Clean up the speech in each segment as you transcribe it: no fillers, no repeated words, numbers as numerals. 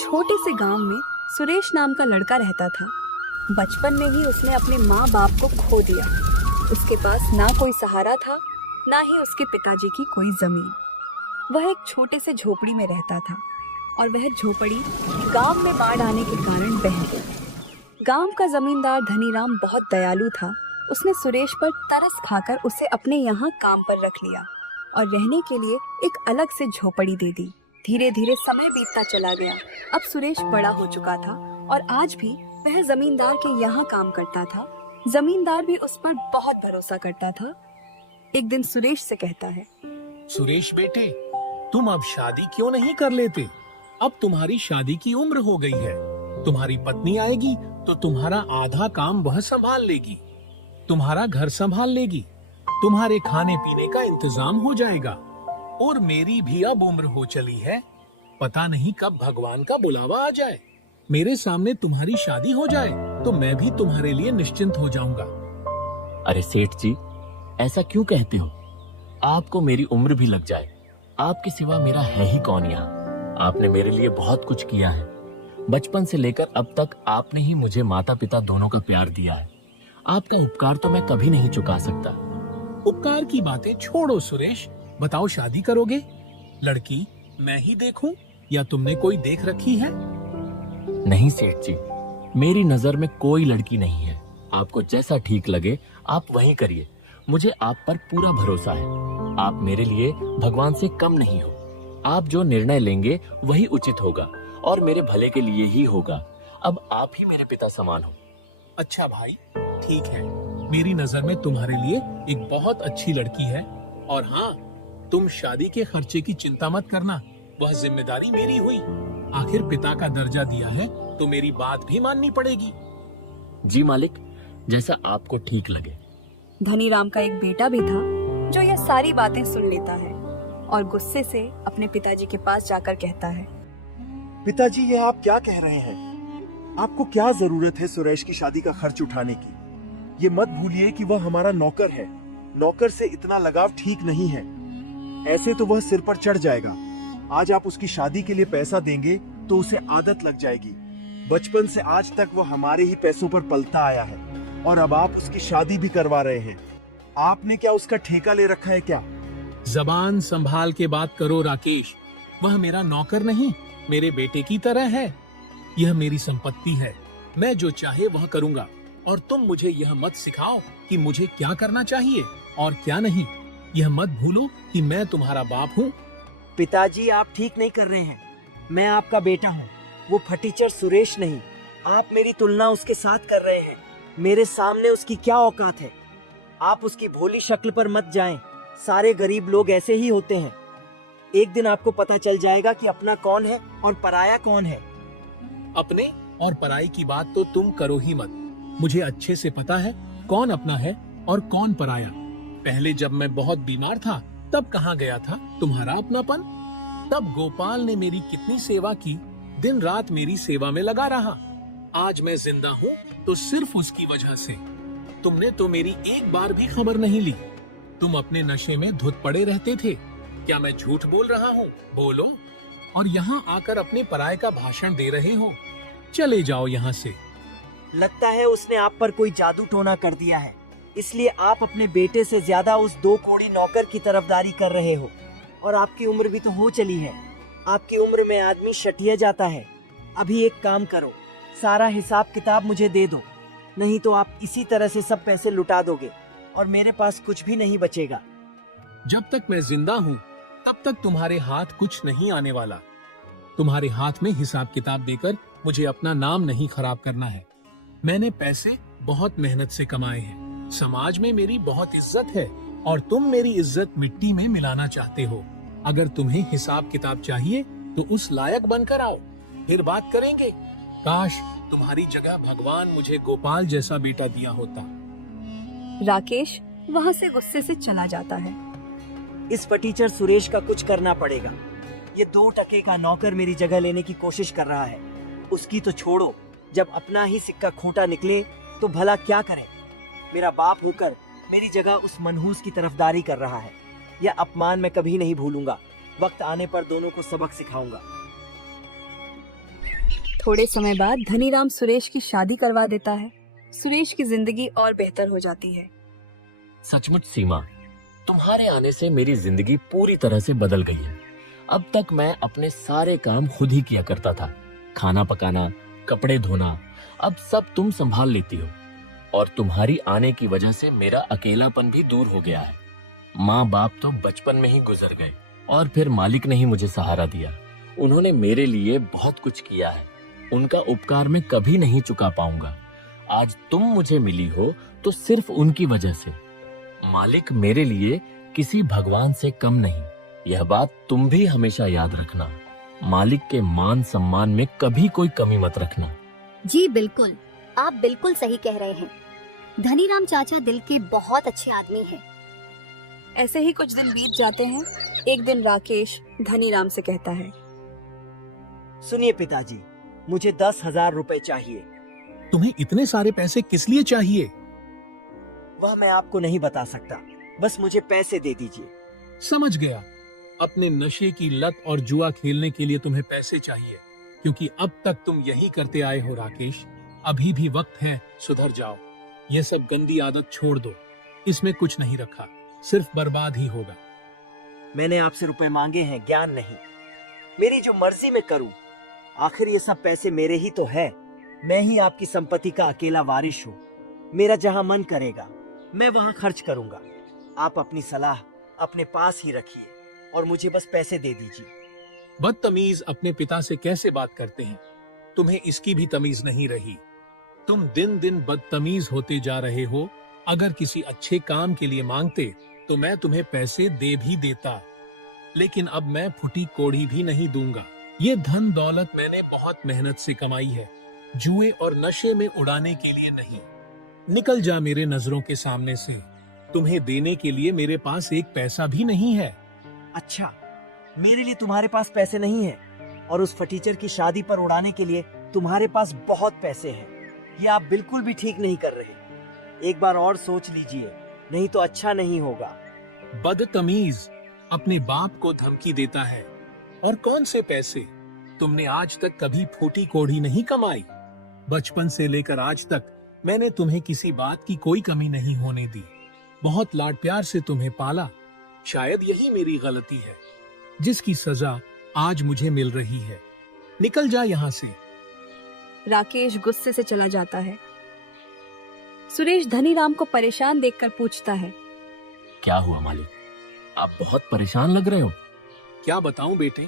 छोटे से गांव में सुरेश नाम का लड़का रहता था। बचपन में ही उसने अपने माँ बाप को खो दिया। उसके पास ना कोई सहारा था, ना ही उसके पिताजी की कोई जमीन। वह एक छोटे से झोपड़ी में रहता था और वह झोपड़ी गांव में बाढ़ आने के कारण बह गई। गांव का जमींदार धनीराम बहुत दयालु था। उसने सुरेश पर तरस खाकर उसे अपने यहाँ काम पर रख लिया और रहने के लिए एक अलग से झोपड़ी दे दी। धीरे धीरे समय बीतता चला गया। अब सुरेश बड़ा हो चुका था और आज भी वह जमींदार के यहाँ काम करता था। जमींदार भी उस पर बहुत भरोसा करता था। एक दिन सुरेश से कहता है, सुरेश बेटे, तुम अब शादी क्यों नहीं कर लेते? अब तुम्हारी शादी की उम्र हो गई है। तुम्हारी पत्नी आएगी तो तुम्हारा आधा काम वह संभाल लेगी, तुम्हारा घर संभाल लेगी, तुम्हारे खाने पीने का इंतजाम हो जाएगा। और मेरी भी अब उम्र हो चली है, पता नहीं कब भगवान का बुलावा आ जाए, मेरे सामने तुम्हारी शादी हो जाए तो मैं भी तुम्हारे लिए निश्चिंत हो जाऊंगा। अरे सेठ जी, ऐसा क्यों कहते हो? आपको मेरी उम्र भी लग जाए, आपके सिवा मेरा है ही कौन यहाँ? आपने मेरे लिए बहुत कुछ किया है। बचपन से लेकर अब तक आपने ही मुझे माता पिता दोनों का प्यार दिया है। आपका उपकार तो मैं कभी नहीं चुका सकता। उपकार की बातें छोड़ो सुरेश, बताओ शादी करोगे? लड़की मैं ही देखूं या तुमने कोई देख रखी है? नहीं सेठ जी, मेरी नजर में कोई लड़की नहीं है। आपको जैसा ठीक लगे आप वही करिए। मुझे आप पर पूरा भरोसा है। आप मेरे लिए भगवान से कम नहीं हो। आप जो निर्णय लेंगे वही उचित होगा और मेरे भले के लिए ही होगा। अब आप ही मेरे पिता समान हो। अच्छा भाई, ठीक है। मेरी नजर में तुम्हारे लिए एक बहुत अच्छी लड़की है। और हाँ, तुम शादी के खर्चे की चिंता मत करना, वह जिम्मेदारी मेरी हुई। आखिर पिता का दर्जा दिया है तो मेरी बात भी माननी पड़ेगी। जी मालिक, जैसा आपको ठीक लगे। धनीराम का एक बेटा भी था जो यह सारी बातें सुन लेता है और गुस्से से अपने पिताजी के पास जाकर कहता है, पिताजी, ये आप क्या कह रहे हैं? आपको क्या जरूरत है सुरेश की शादी का खर्च उठाने की? ये मत भूलिए कि वह हमारा नौकर है। नौकर से इतना लगाव ठीक नहीं है। ऐसे तो वह सिर पर चढ़ जाएगा। आज आप उसकी शादी के लिए पैसा देंगे तो उसे आदत लग जाएगी। बचपन से आज तक वो हमारे ही पैसों पर पलता आया है और अब आप उसकी शादी भी करवा रहे हैं। आपने क्या उसका ठेका ले रखा है क्या? जबान संभाल के बात करो राकेश। वह मेरा नौकर नहीं, मेरे बेटे की तरह है। यह मेरी संपत्ति है, मैं जो चाहे वह करूंगा। और तुम मुझे यह मत सिखाओ कि मुझे क्या करना चाहिए और क्या नहीं। यह मत भूलो कि मैं तुम्हारा बाप हूँ। पिताजी, आप ठीक नहीं कर रहे हैं। मैं आपका बेटा हूँ, वो फटीचर सुरेश नहीं। आप मेरी तुलना उसके साथ कर रहे हैं। मेरे सामने उसकी क्या औकात है? आप उसकी भोली शक्ल पर मत जाएं। सारे गरीब लोग ऐसे ही होते हैं। एक दिन आपको पता चल जाएगा कि अपना कौन है और पराया कौन है। अपने और पराई की बात तो तुम करो ही मत। मुझे अच्छे से पता है कौन अपना है और कौन पराया। पहले जब मैं बहुत बीमार था तब कहाँ गया था तुम्हारा अपनापन? तब गोपाल ने मेरी कितनी सेवा की, दिन रात मेरी सेवा में लगा रहा। आज मैं जिंदा हूँ तो सिर्फ उसकी वजह से। तुमने तो मेरी एक बार भी खबर नहीं ली। तुम अपने नशे में धुत पड़े रहते थे। क्या मैं झूठ बोल रहा हूँ? बोलो। और यहाँ आकर अपने पराये का भाषण दे रहे हो। चले जाओ यहाँ से। लगता है उसने आप पर कोई जादू टोना कर दिया है, इसलिए आप अपने बेटे से ज्यादा उस दो कोड़ी नौकर की तरफदारी कर रहे हो। और आपकी उम्र भी तो हो चली है। आपकी उम्र में आदमी शटिया जाता है। अभी एक काम करो, सारा हिसाब किताब मुझे दे दो, नहीं तो आप इसी तरह से सब पैसे लुटा दोगे और मेरे पास कुछ भी नहीं बचेगा। जब तक मैं जिंदा हूँ तब तक तुम्हारे हाथ कुछ नहीं आने वाला। तुम्हारे हाथ में हिसाब किताब देकर मुझे अपना नाम नहीं खराब करना है। मैंने पैसे बहुत मेहनत से कमाए हैं। समाज में मेरी बहुत इज्जत है और तुम मेरी इज्जत मिट्टी में मिलाना चाहते हो। अगर तुम्हें हिसाब किताब चाहिए तो उस लायक बनकर आओ, फिर बात करेंगे। काश तुम्हारी जगह भगवान मुझे गोपाल जैसा बेटा दिया होता। राकेश वहाँ से गुस्से से चला जाता है। इस फटीचर सुरेश का कुछ करना पड़ेगा। ये 2 टके का नौकर मेरी जगह लेने की कोशिश कर रहा है। उसकी तो छोड़ो, जब अपना ही सिक्का खोटा निकले तो भला क्या करे। मेरा बाप होकर मेरी जगह उस मनहूस की तरफदारी कर रहा है। यह अपमान मैं कभी नहीं भूलूंगा। वक्त आने पर दोनों को सबक सिखाऊंगा। थोड़े समय बाद धनीराम सुरेश की शादी करवा देता है। सुरेश की जिंदगी और बेहतर हो जाती है। सचमुच सीमा, तुम्हारे आने से मेरी जिंदगी पूरी तरह से बदल गई है। अब तक मैं अपने सारे काम खुद ही किया करता था, खाना पकाना, कपड़े धोना, अब सब तुम संभाल लेती हो। और तुम्हारी आने की वजह से मेरा अकेलापन भी दूर हो गया है। माँ बाप तो बचपन में ही गुजर गए और फिर मालिक ने ही मुझे सहारा दिया। उन्होंने मेरे लिए बहुत कुछ किया है, उनका उपकार मैं कभी नहीं चुका पाऊंगा। आज तुम मुझे मिली हो तो सिर्फ उनकी वजह से। मालिक मेरे लिए किसी भगवान से कम नहीं, यह बात तुम भी हमेशा याद रखना। मालिक के मान सम्मान में कभी कोई कमी मत रखना। जी बिल्कुल, आप बिल्कुल सही कह रहे हैं। धनीराम चाचा दिल के बहुत अच्छे आदमी हैं। ऐसे ही कुछ दिन बीत जाते हैं। एक दिन राकेश धनीराम से कहता है, सुनिए पिताजी, मुझे 10,000 रुपए चाहिए। तुम्हें इतने सारे पैसे किस लिए चाहिए? वह मैं आपको नहीं बता सकता, बस मुझे पैसे दे दीजिए। समझ गया, अपने नशे की लत और जुआ खेलने के लिए तुम्हें पैसे चाहिए, क्योंकि अब तक तुम यही करते आए हो। राकेश, अभी भी वक्त है, सुधर जाओ। यह सब गंदी आदत छोड़ दो, इसमें कुछ नहीं रखा, सिर्फ बर्बाद ही होगा। मैंने आपसे रुपए मांगे हैं, ज्ञान नहीं। मेरी जो मर्जी मैं करूं। आखिर ये सब पैसे मेरे ही तो है। मैं ही आपकी संपत्ति का अकेला वारिस हूँ। मेरा जहाँ मन करेगा मैं वहाँ खर्च करूंगा। आप अपनी सलाह अपने पास ही रखिए और मुझे बस पैसे दे दीजिए। बदतमीज अपने पिता से कैसे बात करते हैं? तुम्हें इसकी भी तमीज नहीं रही। तुम दिन दिन बदतमीज होते जा रहे हो। अगर किसी अच्छे काम के लिए मांगते तो मैं तुम्हें पैसे दे भी देता, लेकिन अब मैं फुटी कोड़ी भी नहीं दूंगा। ये धन दौलत मैंने बहुत मेहनत से कमाई है, जुए और नशे में उड़ाने के लिए नहीं। निकल जा मेरे नजरों के सामने से। तुम्हें देने के लिए मेरे पास एक पैसा भी नहीं है। अच्छा, मेरे लिए तुम्हारे पास पैसे नहीं है और उस फटीचर की शादी पर उड़ाने के लिए तुम्हारे पास बहुत पैसे हैं। ये आप बिल्कुल भी ठीक नहीं कर रहे। एक बार और सोच लीजिए, नहीं तो अच्छा नहीं होगा। बदतमीज, अपने बाप को धमकी देता है। और कौन से पैसे? तुमने आज तक कभी फूटी कोड़ी नहीं कमाई। बचपन से लेकर आज तक मैंने तुम्हें किसी बात की कोई कमी नहीं होने दी। बहुत लाड प्यार से तुम्हें पाला। शायद यही मेरी गलती है, जिसकी सजा आज मुझे मिल रही है। निकल जा यहाँ से। राकेश गुस्से से चला जाता है। सुरेश धनीराम को परेशान देखकर पूछता है, क्या हुआ मालिक, आप बहुत परेशान लग रहे हो। क्या बताऊं बेटे,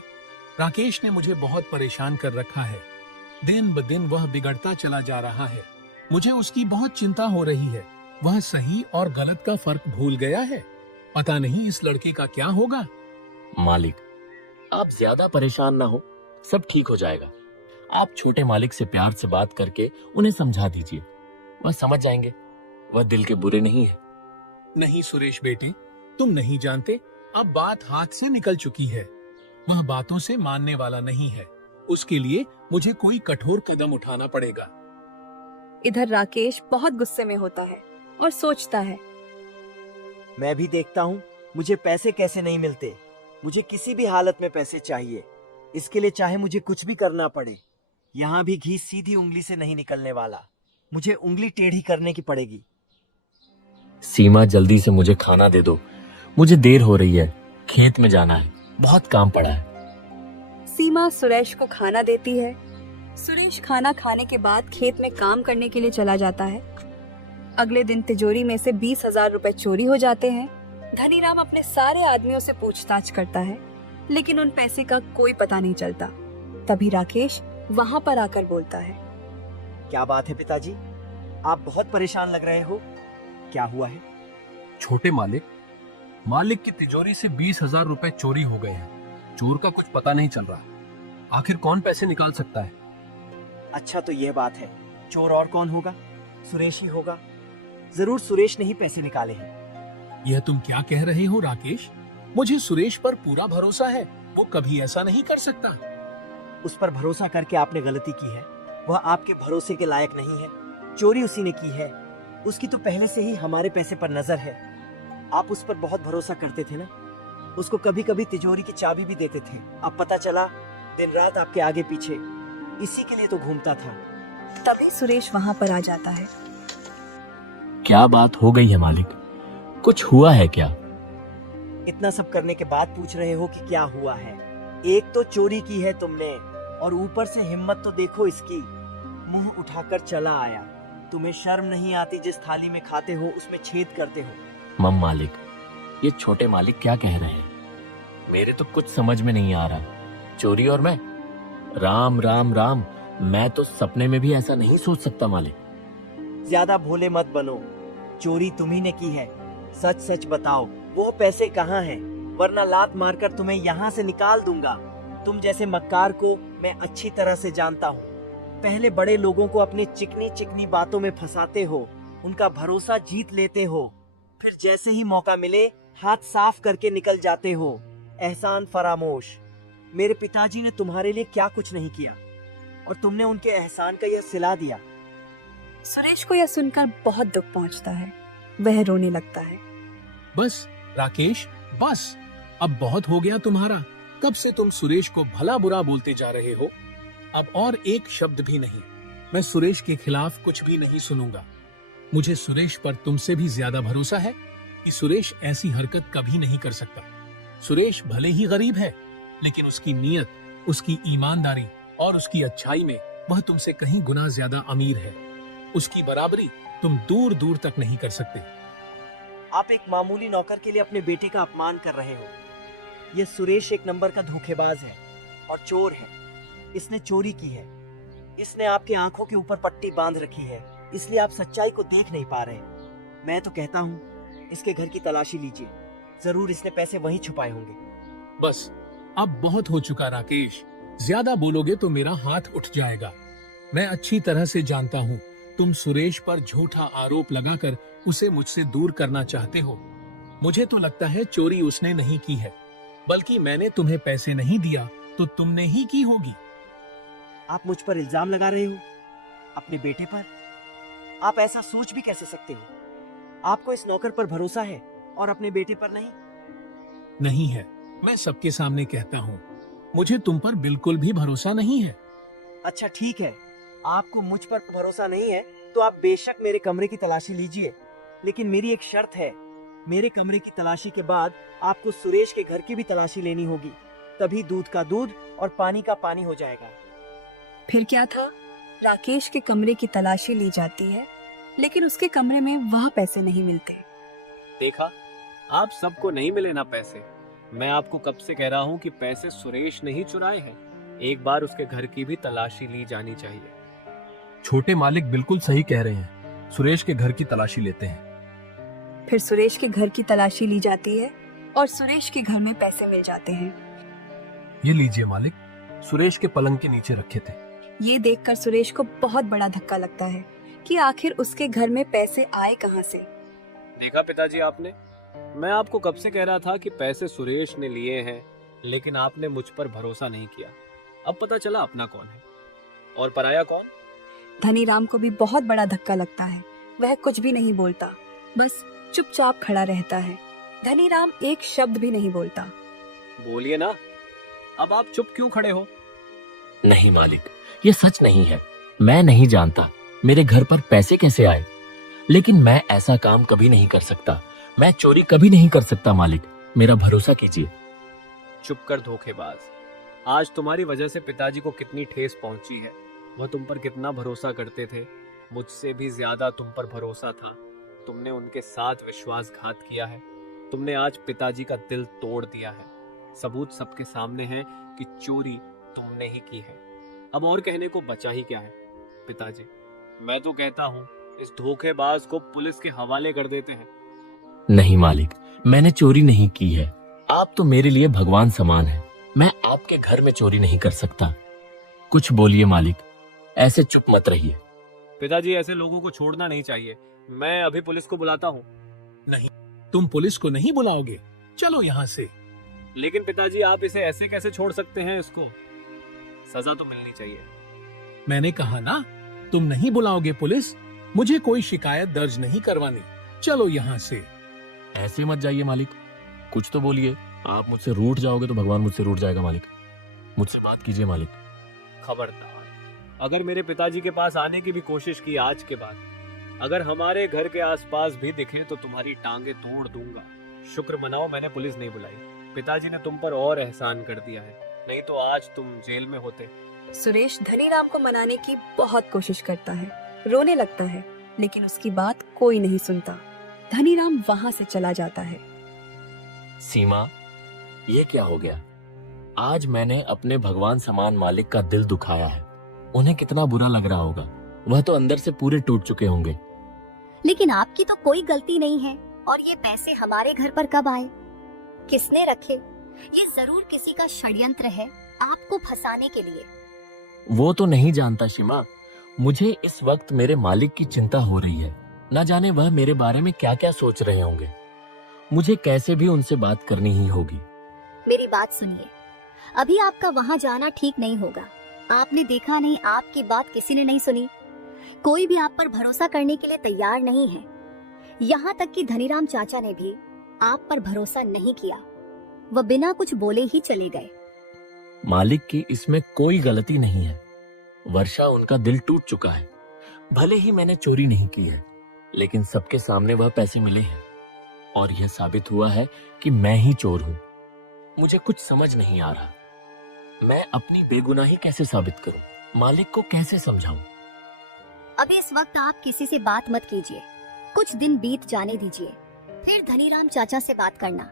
राकेश ने मुझे बहुत परेशान कर रखा है। दिन ब दिन वह बिगड़ता चला जा रहा है। मुझे उसकी बहुत चिंता हो रही है। वह सही और गलत का फर्क भूल गया है। पता नहीं इस लड़के का क्या होगा। मालिक, आप ज्यादा परेशान ना हो, सब ठीक हो जाएगा। आप छोटे मालिक से प्यार से बात करके उन्हें समझा दीजिए, वह समझ जाएंगे। वह दिल के बुरे नहीं है। नहीं सुरेश बेटे, तुम नहीं जानते, अब बात हाथ से निकल चुकी है। वह बातों से मानने वाला नहीं है। उसके लिए मुझे कोई कठोर कदम उठाना पड़ेगा। इधर राकेश बहुत गुस्से में होता है और सोचता है, मैं भी देखता हूँ मुझे पैसे कैसे नहीं मिलते। मुझे किसी भी हालत में पैसे चाहिए। इसके लिए चाहे मुझे कुछ भी करना पड़े। यहाँ भी घी सीधी उंगली से नहीं निकलने वाला, मुझे उंगली टेढ़ी करने की पड़ेगी। सीमा, जल्दी से मुझे खाना दे दो, मुझे देर हो रही है, खेत में जाना है, बहुत काम पड़ा है। सीमा सुरेश को खाना देती है। सुरेश खाना खाने के बाद खेत में काम करने के लिए चला जाता है। अगले दिन तिजोरी में से 20,000 रुपए चोरी हो जाते हैं। धनीराम अपने सारे आदमियों से पूछताछ करता है, लेकिन उन पैसे का कोई पता नहीं चलता। तभी राकेश वहां पर आकर बोलता है, क्या बात है पिताजी, आप बहुत परेशान लग रहे हो। क्या हुआ है? छोटे मालिक, मालिक की तिजोरी से 20,000 रुपए चोरी हो गए हैं। चोर का कुछ पता नहीं चल रहा। आखिर कौन पैसे निकाल सकता है? अच्छा, तो यह बात है। चोर और कौन होगा? सुरेश ही होगा। जरूर सुरेश ने ही पैसे निकाले हैं। यह तुम क्या कह रहे हो राकेश? मुझे सुरेश पर पूरा भरोसा है, वो कभी ऐसा नहीं कर सकता। उस पर भरोसा करके आपने गलती की है। वह आपके भरोसे के लायक नहीं है। चोरी उसी ने की है। उसकी तो पहले से ही हमारे पैसे पर नजर है। आप उस पर बहुत भरोसा करते थे ना। उसको कभी कभी तिजोरी की चाबी भी देते थे। अब पता चला दिन रात आपके आगे पीछे। इसी के लिए तो घूमता था। तभी सुरेश वहां पर आ जाता है। क्या बात हो गई है मालिक? कुछ हुआ है क्या? इतना सब करने के बाद पूछ रहे हो कि क्या हुआ है? एक तो चोरी की है तुमने, और ऊपर से हिम्मत तो देखो इसकी, मुंह उठाकर चला आया। तुम्हें शर्म नहीं आती? जिस थाली में खाते हो उसमें छेद करते हो। मम मालिक, ये छोटे मालिक क्या कह रहे हैं? मेरे तो कुछ समझ में नहीं आ रहा। चोरी और मैं? राम राम राम, मैं तो सपने में भी ऐसा नहीं सोच सकता मालिक। ज्यादा भोले मत बनो। चोरी तुम्ही ने की है, सच सच बताओ, वो पैसे कहाँ हैं? वरना लात मारकर तुम्हें यहाँ से निकाल दूंगा। तुम जैसे मक्कार को मैं अच्छी तरह से जानता हूँ। पहले बड़े लोगों को अपनी चिकनी चिकनी बातों में फंसाते हो, उनका भरोसा जीत लेते हो, फिर जैसे ही मौका मिले हाथ साफ करके निकल जाते हो। एहसान फरामोश। मेरे पिताजी ने तुम्हारे लिए क्या कुछ नहीं किया, और तुमने उनके एहसान का यह सिला दिया। सुरेश को यह सुनकर बहुत दुख पहुंचता है। वह रोने लगता है। बस राकेश, बस, अब बहुत हो गया तुम्हारा। कब से तुम सुरेश को भला बुरा बोलते जा रहे हो? अब और एक शब्द भी नहीं। मैं सुरेश के खिलाफ कुछ भी नहीं सुनूंगा। मुझे सुरेश पर तुमसे भी ज्यादा भरोसा है कि सुरेश ऐसी हरकत कभी नहीं कर सकता। सुरेश भले ही गरीब है, लेकिन उसकी नीयत, उसकी ईमानदारी और उसकी अच्छाई में वह तुमसे कहीं गुना ज्यादा अमीर है। उसकी बराबरी तुम दूर दूर तक नहीं कर सकते। आप एक मामूली नौकर के लिए अपने बेटे का अपमान कर रहे हो। यह सुरेश एक नंबर का धोखेबाज है और चोर है। इसने चोरी की है। इसने आपकी आंखों के ऊपर पट्टी बांध रखी है, इसलिए आप सच्चाई को देख नहीं पा रहे। मैं तो कहता हूँ इसके घर की तलाशी लीजिए, जरूर इसने पैसे वहीं छुपाए होंगे। बस, अब बहुत हो चुका राकेश। ज्यादा बोलोगे तो मेरा हाथ उठ जाएगा। मैं अच्छी तरह से जानता हूँ तुम सुरेश पर झूठा आरोप लगाकर उसे मुझसे दूर करना चाहते हो। मुझे तो लगता है चोरी उसने नहीं की है, बल्कि मैंने तुम्हें पैसे नहीं दिया तो तुमने ही की होगी। आप मुझ पर इल्जाम लगा रहे हो, अपने बेटे पर? आप ऐसा सोच भी कैसे सकते हो? आपको इस नौकर पर भरोसा है और अपने बेटे पर नहीं? नहीं है, मैं सबके सामने कहता हूँ, मुझे तुम पर बिल्कुल भी भरोसा नहीं है। अच्छा ठीक है, आपको मुझ पर भरोसा नहीं है तो आप बेशक मेरे कमरे की तलाशी लीजिए, लेकिन मेरी एक शर्त है। मेरे कमरे की तलाशी के बाद आपको सुरेश के घर की भी तलाशी लेनी होगी, तभी दूध का दूध और पानी का पानी हो जाएगा। फिर क्या था? राकेश के कमरे की तलाशी ली जाती है, लेकिन उसके कमरे में वह पैसे नहीं मिलते। देखा, आप सबको नहीं मिले ना पैसे। मैं आपको कब से कह रहा हूँ कि पैसे सुरेश ने ही चुराए हैं। एक बार उसके घर की भी तलाशी ली जानी चाहिए। छोटे मालिक बिल्कुल सही कह रहे हैं। सुरेश के घर की तलाशी लेते हैं। फिर सुरेश के घर की तलाशी ली जाती है और सुरेश के घर में पैसे मिल जाते हैं। ये लीजिए मालिक, सुरेश के पलंग के नीचे रखे थे। ये देखकर सुरेश को बहुत बड़ा धक्का लगता है कि आखिर उसके घर में पैसे आए कहां से। देखा पिताजी आपने, मैं आपको कब से कह रहा था कि पैसे सुरेश ने लिए हैं, लेकिन आपने मुझ पर भरोसा नहीं किया। अब पता चला अपना कौन है और पराया कौन। धनीराम को भी बहुत बड़ा धक्का लगता है। वह कुछ भी नहीं बोलता, बस चुपचाप खड़ा रहता है। धनीराम एक शब्द भी नहीं बोलता। बोलिए ना, अब आप चुप क्यों खड़े हो? नहीं मालिक, ये सच नहीं है। मैं नहीं जानता मेरे घर पर पैसे कैसे आए, लेकिन मैं ऐसा काम कभी नहीं कर सकता। मैं चोरी कभी नहीं कर सकता मालिक, मेरा भरोसा कीजिए। चुप कर धोखेबाज। आज तुम्हारी वजह से पिताजी को कितनी ठेस पहुंची है। वह तुम पर कितना भरोसा करते थे, मुझसे भी ज्यादा तुम पर भरोसा था। तुमने उनके साथ विश्वासघात किया है। तुमने आज पिताजी का दिल तोड़ दिया है। सबूत सबके सामने है कि चोरी तुमने ही की है। अब और कहने को बचा ही क्या है? पिताजी, मैं तो कहता हूँ इस धोखेबाज को पुलिस के हवाले कर देते हैं। नहीं मालिक, मैंने चोरी नहीं की है। आप तो मेरे लिए भगवान समान है। मैं आपके घर में चोरी नहीं कर सकता। कुछ बोलिए मालिक, ऐसे चुप मत रहिए। पिताजी, ऐसे लोगों को छोड़ना नहीं चाहिए। मैं अभी पुलिस को बुलाता हूँ। नहीं, तुम पुलिस को नहीं बुलाओगे। चलो यहाँ से। लेकिन पिताजी, आप इसे ऐसे कैसे छोड़ सकते हैं? इसको सजा तो मिलनी चाहिए। मैंने कहा ना, तुम नहीं बुलाओगे पुलिस। मुझे कोई शिकायत दर्ज नहीं करवानी। चलो यहाँ से। ऐसे मत जाइए मालिक, कुछ तो बोलिए। आप मुझसे रूठ जाओगे तो भगवान मुझसे रूठ जाएगा मालिक। मुझसे बात कीजिए मालिक। खबरदार, अगर मेरे पिताजी के पास आने की भी कोशिश की आज के बाद, अगर हमारे घर के आसपास भी दिखे तो तुम्हारी टांगे तोड़ दूंगा। शुक्र मनाओ मैंने पुलिस नहीं बुलाई, पिताजी ने तुम पर और एहसान कर दिया है, नहीं तो आज तुम जेल में होते। सुरेश धनीराम को मनाने की बहुत कोशिश करता है, रोने लगता है, लेकिन उसकी बात कोई नहीं सुनता। धनीराम वहां से चला जाता है। सीमा, ये क्या हो गया? आज मैंने अपने भगवान समान मालिक का दिल दुखाया है। उन्हें कितना बुरा लग रहा होगा, वह तो अंदर से पूरे टूट चुके होंगे। लेकिन आपकी तो कोई गलती नहीं है, और ये पैसे हमारे घर पर कब आए? किसने रखे? ये जरूर किसी का षड्यंत्र है आपको फंसाने के लिए। वो तो नहीं जानता शिमा, मुझे इस वक्त मेरे मालिक की चिंता हो रही है। न जाने वह मेरे बारे में क्या क्या सोच रहे होंगे। मुझे कैसे भी उनसे बात करनी ही होगी। मेरी बात सुनिए, अभी आपका वहाँ जाना ठीक नहीं होगा। आपने देखा नहीं, आपकी बात किसी ने नहीं सुनी। कोई भी आप पर भरोसा करने के लिए तैयार नहीं है। यहाँ तक कि धनीराम चाचा ने भी आप पर भरोसा नहीं किया, वह बिना कुछ बोले ही चले गए। मालिक की इसमें कोई गलती नहीं है। वर्षा, उनका दिल टूट चुका है। भले ही मैंने चोरी नहीं की है, लेकिन सबके सामने वह पैसे मिले हैं, और यह साबित हुआ है कि मैं ही चोर हूँ। मुझे कुछ समझ नहीं आ रहा। मैं अपनी बेगुनाही कैसे साबित करूं? मालिक को कैसे समझाऊं? अभी इस वक्त आप किसी से बात मत कीजिए, कुछ दिन बीत जाने दीजिए, फिर धनीराम चाचा से बात करना।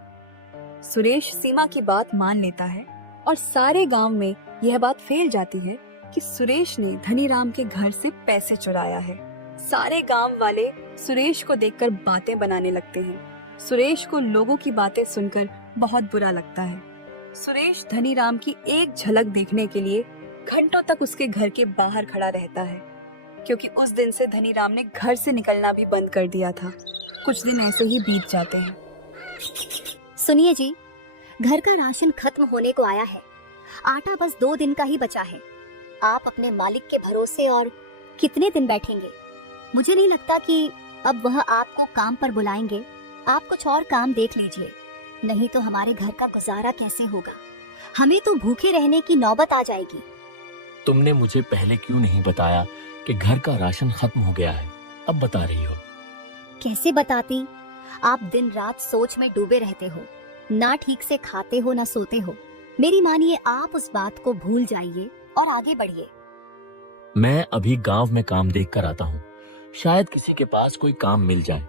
सुरेश सीमा की बात मान लेता है और सारे गांव में यह बात फैल जाती है कि सुरेश ने धनीराम के घर से पैसे चुराया है। सारे गांव वाले सुरेश को देखकर बातें बनाने लगते हैं। सुरेश को लोगों की बातें सुनकर बहुत बुरा लगता है। सुरेश धनीराम की एक झलक देखने के लिए घंटों तक उसके घर के बाहर खड़ा रहता है, क्योंकि उस दिन से धनीराम ने घर से निकलना भी बंद कर दिया था। कुछ दिन ऐसे ही बीत जाते हैं। सुनिए जी, घर का राशन खत्म होने को आया है। आटा बस 2 दिन का ही बचा है। आप अपने मालिक के भरोसे और कितने दिन बैठेंगे? मुझे नहीं लगता कि अब वह आपको काम पर बुलाएंगे। आप कुछ और काम देख लीजिए, नहीं तो हमारे घर का गुजारा कैसे होगा? हमें तो भूखे रहने की नौबत आ जाएगी। तुमने मुझे पहले क्यों नहीं बताया कि घर का राशन खत्म हो गया है? अब बता रही हो। कैसे बताती? आप दिन रात सोच में डूबे रहते हो, ना ठीक से खाते हो ना सोते हो। मेरी मानिए, आप उस बात को भूल जाइए और आगे बढ़िए। मैं अभी गांव में काम देख कर आता हूँ, शायद किसी के पास कोई काम मिल जाए।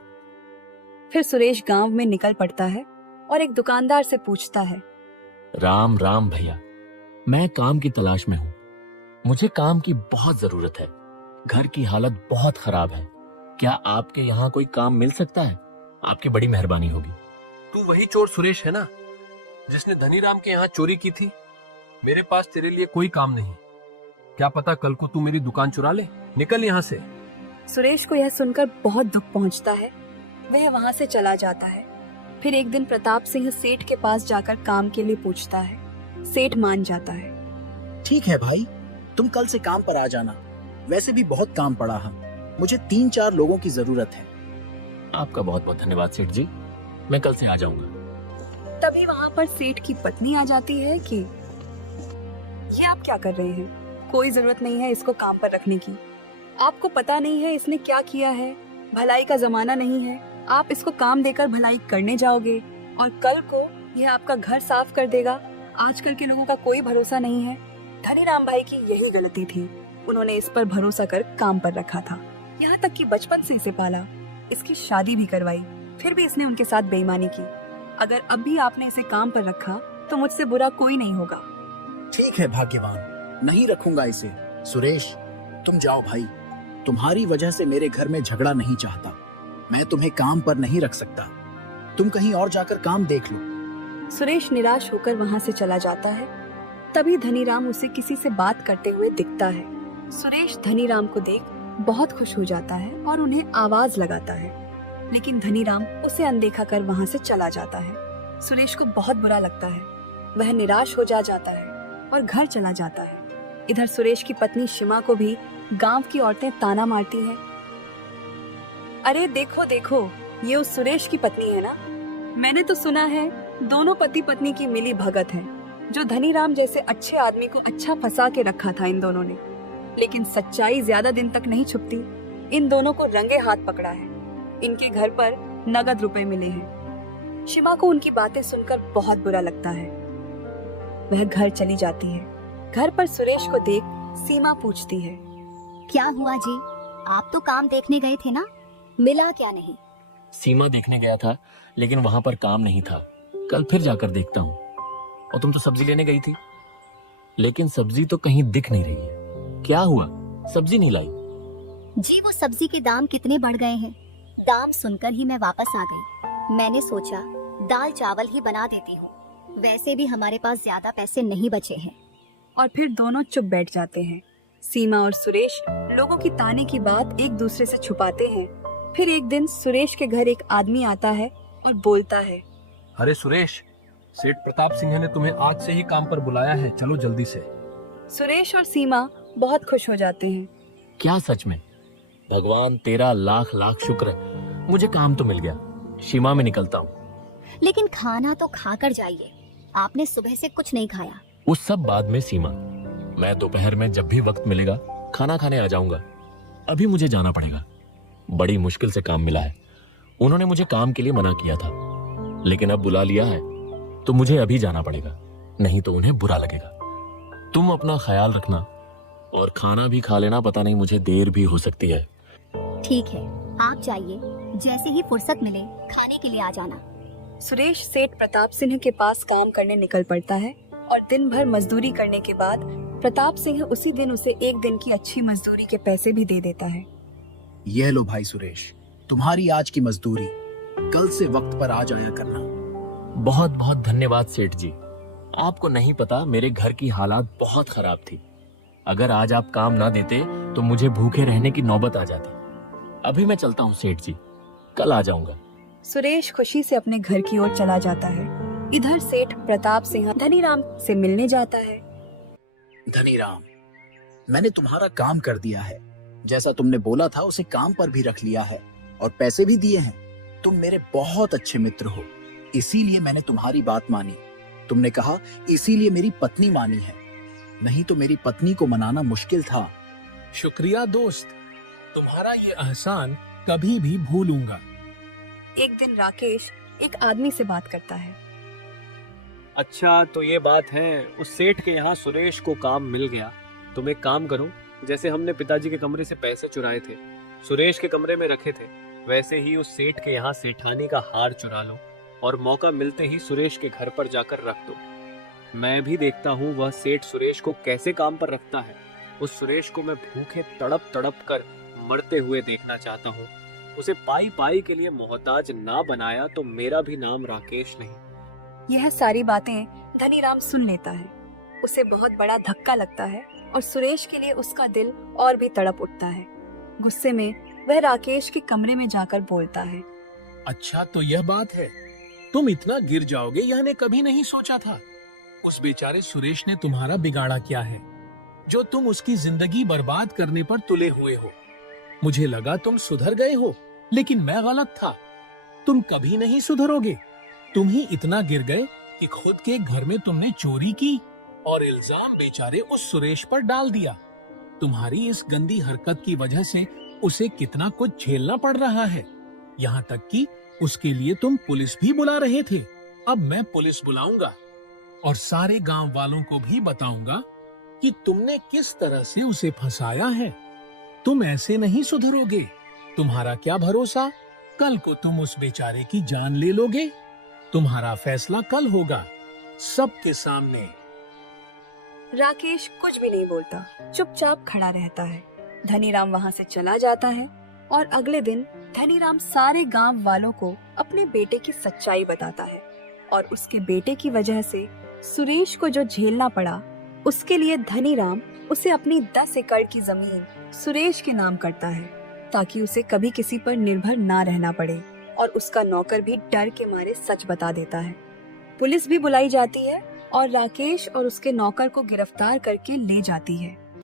फिर सुरेश गांव में निकल पड़ता है और एक दुकानदार से पूछता है, राम राम भैया, मैं काम की तलाश में हूँ। मुझे काम की बहुत जरूरत है। घर की हालत बहुत खराब है। क्या आपके यहाँ कोई काम मिल सकता है? आपकी बड़ी मेहरबानी होगी। तू वही चोर सुरेश है ना, जिसने धनीराम के यहाँ चोरी की थी? मेरे पास तेरे लिए कोई काम नहीं। क्या पता कल को तू मेरी दुकान चुरा ले। निकल यहाँ से। सुरेश को यह सुनकर बहुत दुख पहुंचता है। वह वहां से चला जाता है। फिर एक दिन प्रताप सिंह सेठ के पास जाकर काम के लिए पूछता है। सेठ मान जाता है। ठीक है भाई, तुम कल से काम पर आ जाना। वैसे भी बहुत काम पड़ा है, मुझे 3-4 लोगों की जरूरत है। आपका बहुत बहुत धन्यवाद सेठ जी, मैं कल से आ जाऊंगा। तभी वहाँ पर सेठ की पत्नी आ जाती है कि ये आप क्या कर रहे हैं? कोई जरूरत नहीं है इसको काम पर रखने की। आपको पता नहीं है इसने क्या किया है? भलाई का जमाना नहीं है। आप इसको काम देकर भलाई करने जाओगे और कल को यह आपका घर साफ कर देगा। आजकल के लोगों का कोई भरोसा नहीं है। धनीराम भाई की यही गलती थी, उन्होंने इस पर भरोसा कर काम पर रखा था। यहाँ तक कि बचपन से इसे पाला, इसकी शादी भी करवाई, फिर भी इसने उनके साथ बेईमानी की। अगर अब भी आपने इसे काम पर रखा तो मुझसे बुरा कोई नहीं होगा। ठीक है भाग्यवान, नहीं रखूंगा इसे। सुरेश, तुम जाओ भाई। तुम्हारी वजह से मेरे घर में झगड़ा नहीं चाहता। मैं तुम्हें काम पर नहीं रख सकता। तुम कहीं और जाकर काम देख लो। सुरेश निराश होकर वहां से चला जाता है। तभी धनीराम उसे किसी से बात करते हुए दिखता है। सुरेश धनीराम को देख बहुत खुश हो जाता है और उन्हें आवाज लगाता है, लेकिन धनीराम उसे अनदेखा कर वहां से चला जाता है। सुरेश को बहुत बुरा लगता है। वह निराश हो जाता है और घर चला जाता है। इधर सुरेश की पत्नी शिमा को भी गांव की औरतें ताना मारती हैं। अरे देखो देखो, ये उस सुरेश की पत्नी है ना? मैंने तो सुना है दोनों पति पत्नी की मिली भगत है, जो धनीराम जैसे अच्छे आदमी को अच्छा फंसा के रखा था इन दोनों ने। लेकिन सच्चाई ज्यादा दिन तक नहीं छुपती। इन दोनों को रंगे हाथ पकड़ा है। इनके घर पर नगद रुपए मिले हैं। शिमा को उनकी बातें सुनकर बहुत बुरा लगता है। वह घर चली जाती है। घर पर सुरेश को देख सीमा पूछती है, क्या हुआ जी? आप तो काम देखने गए थे ना, मिला क्या नहीं? सीमा देखने गया था, लेकिन वहां पर काम नहीं था। कल फिर जाकर देखता हूँ। और तुम तो सब्जी लेने गई थी, लेकिन सब्जी तो कहीं दिख नहीं रही है। क्या हुआ, सब्जी नहीं लाई? जी वो सब्जी के दाम कितने बढ़ गए हैं। दाम सुनकर ही मैं वापस आ गई। मैंने सोचा दाल चावल ही बना देती हूँ। वैसे भी हमारे पास ज्यादा पैसे नहीं बचे हैं। और फिर दोनों चुप बैठ जाते हैं। सीमा और सुरेश लोगों की ताने की बात एक दूसरे से छुपाते हैं। फिर एक दिन सुरेश के घर एक आदमी आता है और बोलता है, अरे सुरेश, सेठ प्रताप सिंह ने तुम्हें आज से ही काम पर बुलाया है, चलो जल्दी से। सुरेश और सीमा बहुत खुश हो जाते हैं। क्या सच में? भगवान तेरा लाख लाख शुक्र, मुझे काम तो मिल गया। सीमा में निकलता हूँ। लेकिन खाना तो खाकर जाइए। आपने सुबह से कुछ नहीं खाया। उस सब बाद में सीमा, मैं दोपहर में जब भी वक्त मिलेगा खाना खाने आ जाऊंगा। अभी मुझे जाना पड़ेगा। बड़ी मुश्किल से काम मिला है। उन्होंने मुझे काम के लिए मना किया था, लेकिन अब बुला लिया है तो मुझे अभी जाना पड़ेगा, नहीं तो उन्हें बुरा लगेगा। तुम अपना ख्याल रखना और खाना भी खा लेना, पता नहीं मुझे देर भी हो सकती है। ठीक है, आप जाइए। जैसे ही फुर्सत मिले खाने के लिए आ जाना। सुरेश सेठ प्रताप सिंह के पास काम करने निकल पड़ता है और दिन भर मजदूरी करने के बाद प्रताप सिंह उसी दिन उसे एक दिन की अच्छी मजदूरी के पैसे भी दे देता है। यह लो भाई सुरेश, तुम्हारी आज की मजदूरी। कल से वक्त पर आ जाया करना। बहुत बहुत धन्यवाद सेठ जी। आपको नहीं पता, मेरे घर की हालात बहुत खराब थी। अगर आज आप काम ना देते तो मुझे भूखे रहने की नौबत आ जाती। अभी मैं चलता हूँ सेठ जी, कल आ जाऊंगा। सुरेश खुशी से अपने घर की ओर चला जाता है। इधर सेठ प्रताप सिंह धनीराम से मिलने जाता है। धनीराम, मैंने तुम्हारा काम कर दिया है। जैसा तुमने बोला था उसे काम पर भी रख लिया है और पैसे भी दिए हैं। तुम मेरे बहुत अच्छे मित्र हो, इसीलिए मैंने तुम्हारी बात मानी। तुमने कहा इसीलिए मेरी पत्नी मानी है, नहीं तो मेरी पत्नी को मनाना मुश्किल था। शुक्रिया दोस्त, तुम्हारा ये एहसान कभी भी भूलूंगा। एक दिन राकेश एक आदमी से बात करता है। अच्छा तो ये बात है, उस सेठ के यहाँ सुरेश को काम मिल गया। तुम एक काम करो, जैसे हमने पिताजी के कमरे से पैसे चुराए थे, सुरेश के कमरे में रखे थे, वैसे ही उस सेठ के यहाँ सेठानी का हार चुरा लो और मौका मिलते ही सुरेश के घर पर जाकर रख दो। मैं भी देखता हूँ वह सेठ सुरेश को कैसे काम पर रखता है। उस सुरेश को मैं भूखे तड़प तड़प कर मरते हुए देखना चाहता हूँ। उसे पाई पाई के लिए मोहताज ना बनाया तो मेरा भी नाम राकेश नहीं। यह सारी बातें धनीराम सुन लेता है। उसे बहुत बड़ा धक्का लगता है और सुरेश के लिए उसका दिल और भी तड़प उठता है। गुस्से में वह राकेश के कमरे में जाकर बोलता है, अच्छा तो यह बात है, तुम इतना गिर जाओगे यह ने कभी नहीं सोचा था। उस बेचारे सुरेश ने तुम्हारा बिगाड़ा क्या है, जो तुम उसकी जिंदगी बर्बाद करने पर तुले हुए हो। मुझे लगा तुम सुधर गए हो, लेकिन मैं गलत था। तुम कभी नहीं सुधरोगे। तुम ही इतना गिर गए कि खुद के घर में तुमने चोरी की और इल्जाम बेचारे उस सुरेश पर डाल दिया। तुम्हारी इस गंदी हरकत की वजह से उसे कितना कुछ झेलना पड़ रहा है, यहाँ तक कि उसके लिए तुम पुलिस भी बुला रहे थे। अब मैं पुलिस बुलाऊंगा और सारे गांव वालों को भी बताऊंगा कि तुमने किस तरह से उसे फंसाया है। तुम ऐसे नहीं सुधरोगे। तुम्हारा क्या भरोसा, कल को तुम उस बेचारे की जान ले लोगे। तुम्हारा फैसला कल होगा, सबके सामने। राकेश कुछ भी नहीं बोलता, चुपचाप खड़ा रहता है। धनीराम वहां से चला जाता है और अगले दिन धनीराम सारे गांव वालों को अपने बेटे की सच्चाई बताता है और उसके बेटे की वजह से सुरेश को जो झेलना पड़ा, उसके लिए धनीराम उसे अपनी 10 एकड़ की जमीन सुरेश के नाम करता है, ताकि उसे कभी किसी पर निर्भर ना रहना पड़े। और उसका नौकर भी डर के मारे सच बता देता है। पुलिस भी बुलाई जाती है और राकेश और उसके नौकर को गिरफ्तार करके ले जाती है।